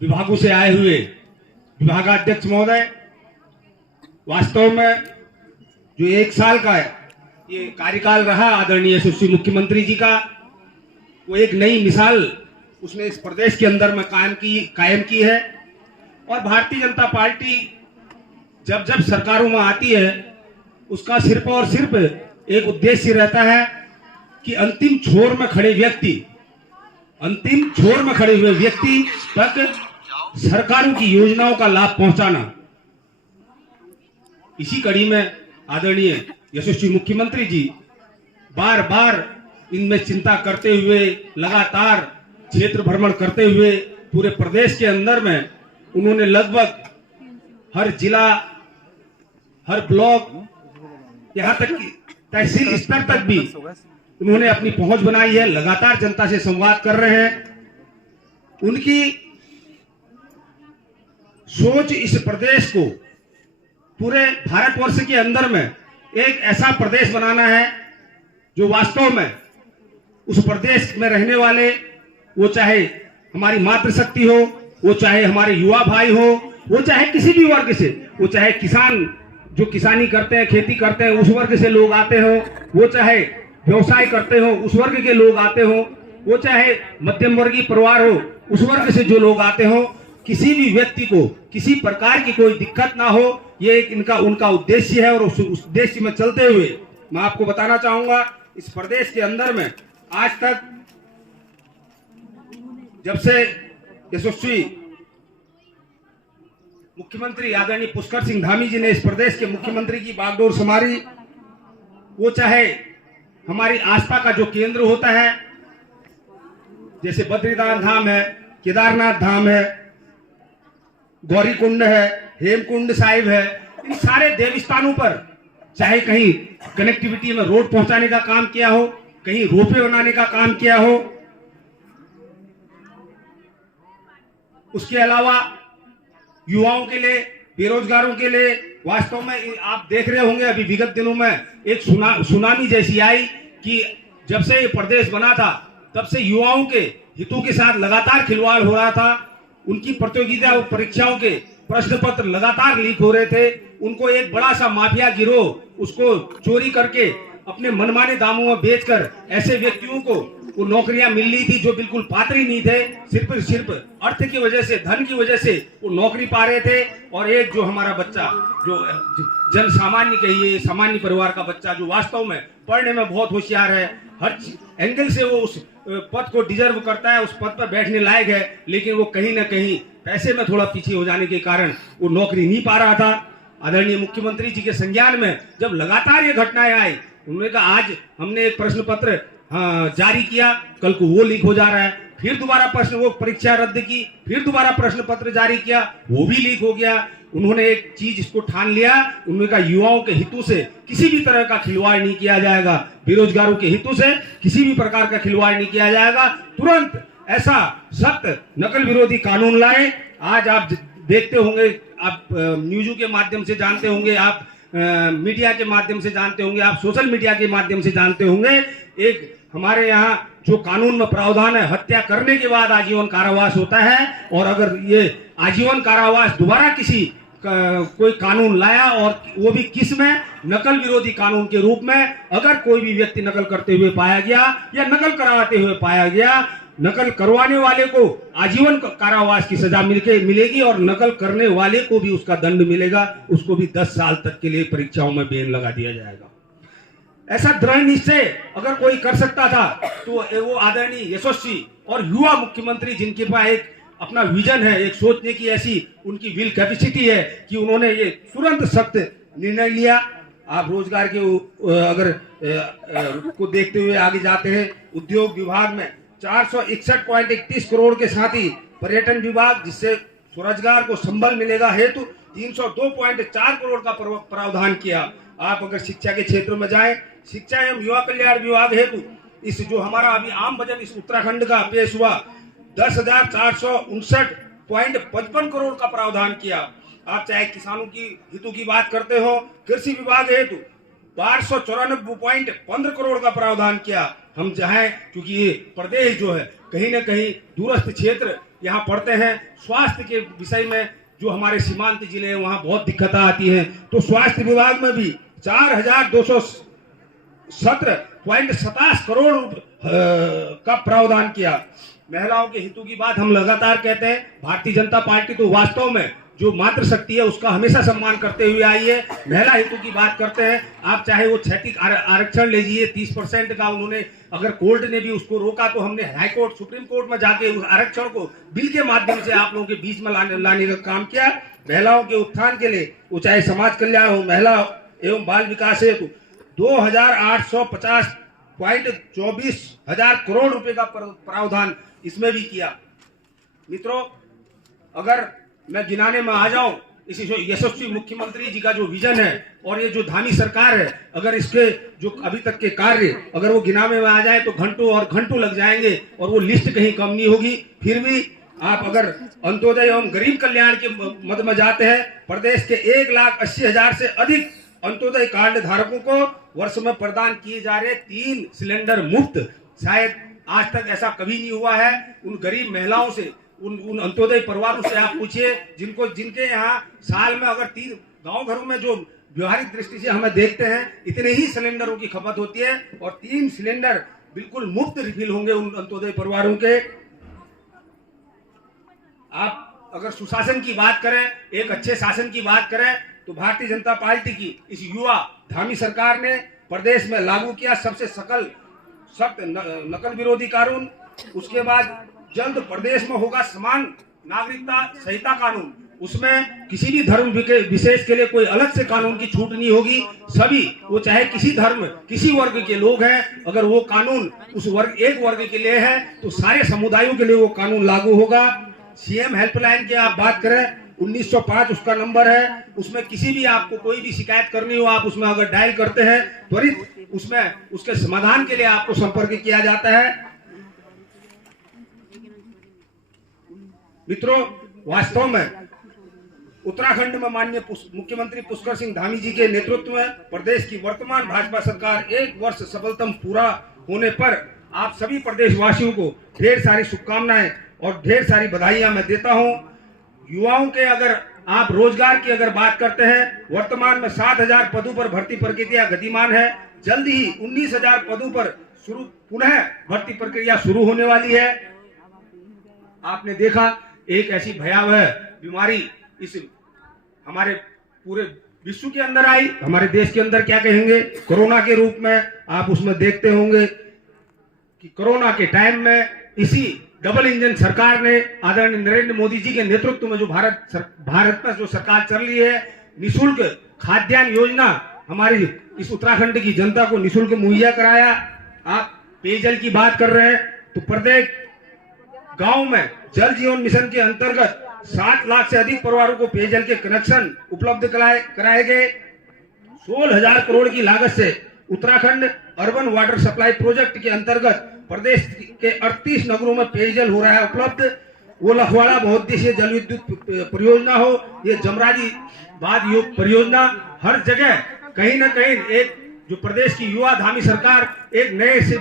विभागों से आए हुए विभागाध्यक्ष महोदय, वास्तव में जो 1 साल का ये कार्यकाल रहा आदरणीय यशस्वी मुख्यमंत्री जी का, वो एक नई मिसाल उसने इस प्रदेश के अंदर में कायम की है। और भारतीय जनता पार्टी जब जब सरकारों में आती है, उसका सिर्फ और सिर्फ एक उद्देश्य रहता है कि अंतिम छोर में खड़े हुए व्यक्ति तक सरकारों की योजनाओं का लाभ पहुंचाना। इसी कड़ी में आदरणीय यशस्वी मुख्यमंत्री जी बार बार इनमें चिंता करते हुए, लगातार क्षेत्र भ्रमण करते हुए पूरे प्रदेश के अंदर में उन्होंने लगभग हर जिला, हर ब्लॉक, यहां तक कि तहसील स्तर तक भी उन्होंने अपनी पहुंच बनाई है। लगातार जनता से संवाद कर रहे हैं। उनकी सोच इस प्रदेश को पूरे भारतवर्ष के अंदर में एक ऐसा प्रदेश बनाना है जो वास्तव में उस प्रदेश में रहने वाले, वो चाहे हमारी मातृशक्ति हो, वो चाहे हमारे युवा भाई हो, वो चाहे किसी भी वर्ग से, वो चाहे किसान जो किसानी करते हैं, खेती करते हैं, उस वर्ग से लोग आते हो, वो चाहे व्यवसाय करते हो, उस वर्ग के लोग आते हो, वो चाहे मध्यम वर्गीय परिवार हो, उस वर्ग से जो लोग आते हो, किसी भी व्यक्ति को किसी प्रकार की कोई दिक्कत ना हो, ये एक उनका उद्देश्य है। और उस उद्देश्य में चलते हुए मैं आपको बताना चाहूंगा, इस प्रदेश के अंदर में आज तक जब से यशस्वी मुख्यमंत्री आदरणीय पुष्कर सिंह धामी जी ने इस प्रदेश के मुख्यमंत्री की बागडोर संभाली, वो चाहे हमारी आस्था का जो केंद्र होता है, जैसे बद्रीनाथ धाम है, केदारनाथ धाम है, गौरी कुंड है, हेमकुंड साहिब है, इन सारे देवस्थानों पर चाहे कहीं कनेक्टिविटी में रोड पहुंचाने का काम किया हो, कहीं रोपवे बनाने का काम किया हो, उसके अलावा युवाओं के लिए, बेरोजगारों के लिए, वास्तव में आप देख रहे होंगे अभी विगत दिनों में एक सुनामी जैसी आई कि जब से ये प्रदेश बना था तब से युवाओं के हितों के साथ लगातार खिलवाड़ हो रहा था। उनकी प्रतियोगिता और परीक्षाओं के प्रश्न पत्र लगातार लीक हो रहे थे। उनको एक बड़ा सा माफिया गिरोह उसको चोरी करके अपने मनमाने दामों में बेचकर ऐसे व्यक्तियों को वो नौकरियां मिल रही थी जो बिल्कुल पात्र ही नहीं थे। सिर्फ अर्थ की वजह से, धन की वजह से वो नौकरी पा रहे थे। और एक जो हमारा बच्चा, जो जन सामान्य कहिए, सामान्य परिवार का बच्चा, जो वास्तव में पढ़ने में बहुत होशियार है, हर एंगल से वो उस पद को डिजर्व करता है, उस पद पर बैठने लायक है, लेकिन वो कहीं ना कहीं पैसे में थोड़ा पीछे हो जाने के कारण वो नौकरी नहीं पा रहा था। आदरणीय मुख्यमंत्री जी के संज्ञान में जब लगातार ये घटनाएं आई, उन्होंने कहा आज हमने एक प्रश्न पत्र जारी किया, कल को वो लीक हो जा रहा है, फिर दोबारा वो परीक्षा रद्द की, फिर दोबारा प्रश्न पत्र जारी किया, वो भी लीक हो गया। उन्होंने एक चीज इसको ठान लिया, उन्होंने कहा युवाओं के हितों से किसी भी तरह का खिलवाड़ नहीं किया जाएगा, बेरोजगारों के हितों से किसी भी प्रकार का खिलवाड़ नहीं किया जाएगा। तुरंत ऐसा सख्त नकल विरोधी कानून लाए। आज आप देखते होंगे, आप न्यूज़ों के माध्यम से जानते होंगे, आप मीडिया के माध्यम से जानते होंगे, आप सोशल मीडिया के माध्यम से जानते होंगे, एक हमारे यहाँ जो कानून में प्रावधान है, हत्या करने के बाद आजीवन कारावास होता है। और अगर ये आजीवन कारावास दोबारा किसी कोई कानून लाया, और वो भी किस में, नकल विरोधी कानून के रूप में, अगर कोई भी व्यक्ति नकल करते हुए पाया गया या नकल करवाते हुए पाया गया, नकल करवाने वाले को आजीवन कारावास की सजा मिलेगी और नकल करने वाले को भी उसका दंड मिलेगा, उसको भी 10 साल तक के लिए परीक्षाओं में बैन लगा दिया जाएगा। ऐसा दृढ़ निश्चय अगर कोई कर सकता था तो वो आदरणीय यशस्वी और युवा मुख्यमंत्री, जिनके पास एक अपना विजन है, एक सोचने की ऐसी उनकी विल कैपेसिटी है कि उन्होंने ये तुरंत सख्त निर्णय लिया। आप रोजगार के अगर को देखते हुए आगे जाते हैं, उद्योग विभाग में 461.31 करोड़ के साथ ही पर्यटन विभाग, जिससे स्वरोजगार को संबल मिलेगा, हेतु 302.4 करोड़ का प्रावधान किया। आप अगर शिक्षा के क्षेत्र में जाएं, शिक्षा एवं युवा कल्याण विभाग हेतु इस जो हमारा अभी आम बजट इस उत्तराखंड का पेश हुआ, 10,459.55 करोड़ का प्रावधान किया। आप चाहे किसानों की हितों की बात करते हो, कृषि विभाग हेतु 1294.15 करोड़ का प्रावधान किया। हम चाहें, क्योंकि ये प्रदेश जो है कहीं न कहीं दूरस्थ क्षेत्र यहाँ पड़ते हैं। स्वास्थ्य के विषय में जो हमारे सीमांत जिले हैं वहाँ बहुत दिक्कतें आती हैं। तो स्वास्थ्य विभाग में भी 4,217.27 करोड़ का प्रावधान किया। महिलाओं के हितों की बात हम लगातार कहते हैं। भारतीय जनता पार्टी तो वास्तव में जो मातृशक्ति है उसका हमेशा सम्मान करते हुए आई है। महिला हितों की बात करते हैं, आप चाहे वो क्षैतिज आरक्षण लीजिए 30% का, उन्होंने अगर कोर्ट ने भी उसको रोका तो हमने हाई कोर्ट सुप्रीम कोर्ट में जाके उस आरक्षण को बिल के माध्यम से आप लोगों के बीच में लाने का काम किया। महिलाओं के उत्थान के लिए वो चाहे समाज कल्याण हो, महिला एवं बाल विकास हेतु 2,850.24 करोड़ रुपए का प्रावधान इसमें भी किया। मित्रों, अगर मैं गिनाने में आ जाऊं, इस यशस्वी मुख्यमंत्री जी का जो विजन है और ये जो धामी सरकार है, अगर इसके जो अभी तक के कार्य अगर वो गिनाने में आ जाए तो घंटों और घंटों लग जाएंगे और वो लिस्ट कहीं कम नहीं होगी। फिर भी आप अगर अंत्योदय एवं गरीब कल्याण के मद में जाते हैं, प्रदेश के 1,80,000 से अधिक अंत्योदय कार्ड धारकों को वर्ष में प्रदान किए जा रहे 3 सिलेंडर मुफ्त। शायद आज तक ऐसा कभी नहीं हुआ है। उन गरीब महिलाओं से, उन अंत्योदय परिवारों से आप पूछिए जिनके यहाँ साल में अगर 3 गांव घरों में जो व्यवहारिक दृष्टि से हमें देखते हैं इतने ही सिलेंडरों की खपत होती है और 3 सिलेंडर बिल्कुल मुफ्त रिफिल होंगे उन अंत्योदय परिवारों के। आप अगर सुशासन की बात करें, एक अच्छे शासन की बात करें, तो भारतीय जनता पार्टी की इस युवा धामी सरकार ने प्रदेश में लागू किया सबसे सख्त नकल विरोधी कानून। उसके बाद जल्द प्रदेश में होगा समान नागरिकता संहिता कानून। उसमें किसी भी धर्म विशेष के लिए कोई अलग से कानून की छूट नहीं होगी। सभी, वो चाहे किसी धर्म किसी वर्ग के लोग हैं, अगर वो कानून उस एक वर्ग के लिए है तो सारे समुदायों के लिए वो कानून लागू होगा। सीएम हेल्पलाइन की आप बात करें, 1905 उसका नंबर है। उसमें किसी भी आपको कोई भी शिकायत करनी हो, आप उसमें अगर डायल करते हैं त्वरित उसमें उसके समाधान के लिए आपको संपर्क किया जाता है। मित्रों, वास्तव में उत्तराखंड में माननीय मुख्यमंत्री पुष्कर सिंह धामी जी के नेतृत्व में प्रदेश की वर्तमान भाजपा सरकार 1 वर्ष सफलतम पूरा होने पर आप सभी प्रदेशवासियों को ढेर सारी शुभकामनाएं और ढेर सारी बधाइयां मैं देता हूं। युवाओं के अगर आप रोजगार की अगर बात करते हैं, वर्तमान में 7,000 पदों पर भर्ती प्रक्रिया गतिमान है। जल्द ही 19,000 पदों पर पुनः भर्ती प्रक्रिया शुरू होने वाली है। आपने देखा एक ऐसी भयावह बीमारी इस हमारे पूरे विश्व के अंदर आई, हमारे देश के अंदर क्या कहेंगे, कोरोना के रूप में। आप उसमें देखते होंगे कि कोरोना के टाइम में इसी डबल इंजन सरकार ने आदरणीय नरेंद्र मोदी जी के नेतृत्व में जो भारत में जो सरकार चल रही है, निःशुल्क खाद्यान्न योजना हमारी इस उत्तराखंड की जनता को निःशुल्क मुहैया कराया। आप पेयजल की बात कर रहे हैं तो प्रत्येक गांव में जल जीवन मिशन के अंतर्गत 7 लाख से अधिक परिवारों को पेयजल के कनेक्शन उपलब्ध कराए गए। 16,000 करोड़ की लागत से Uttarakhand urban water supply project के अंतर्गत प्रदेश के 38 नगरों में पेयजल हो रहा है उपलब्ध। वो लखवाड़ा बहुउद्देशीय जल विद्युत परियोजना हो, ये जमराजी बाद योग परियोजना, हर जगह कहीं ना कहीं एक जो प्रदेश की युवा धामी सरकार एक नए से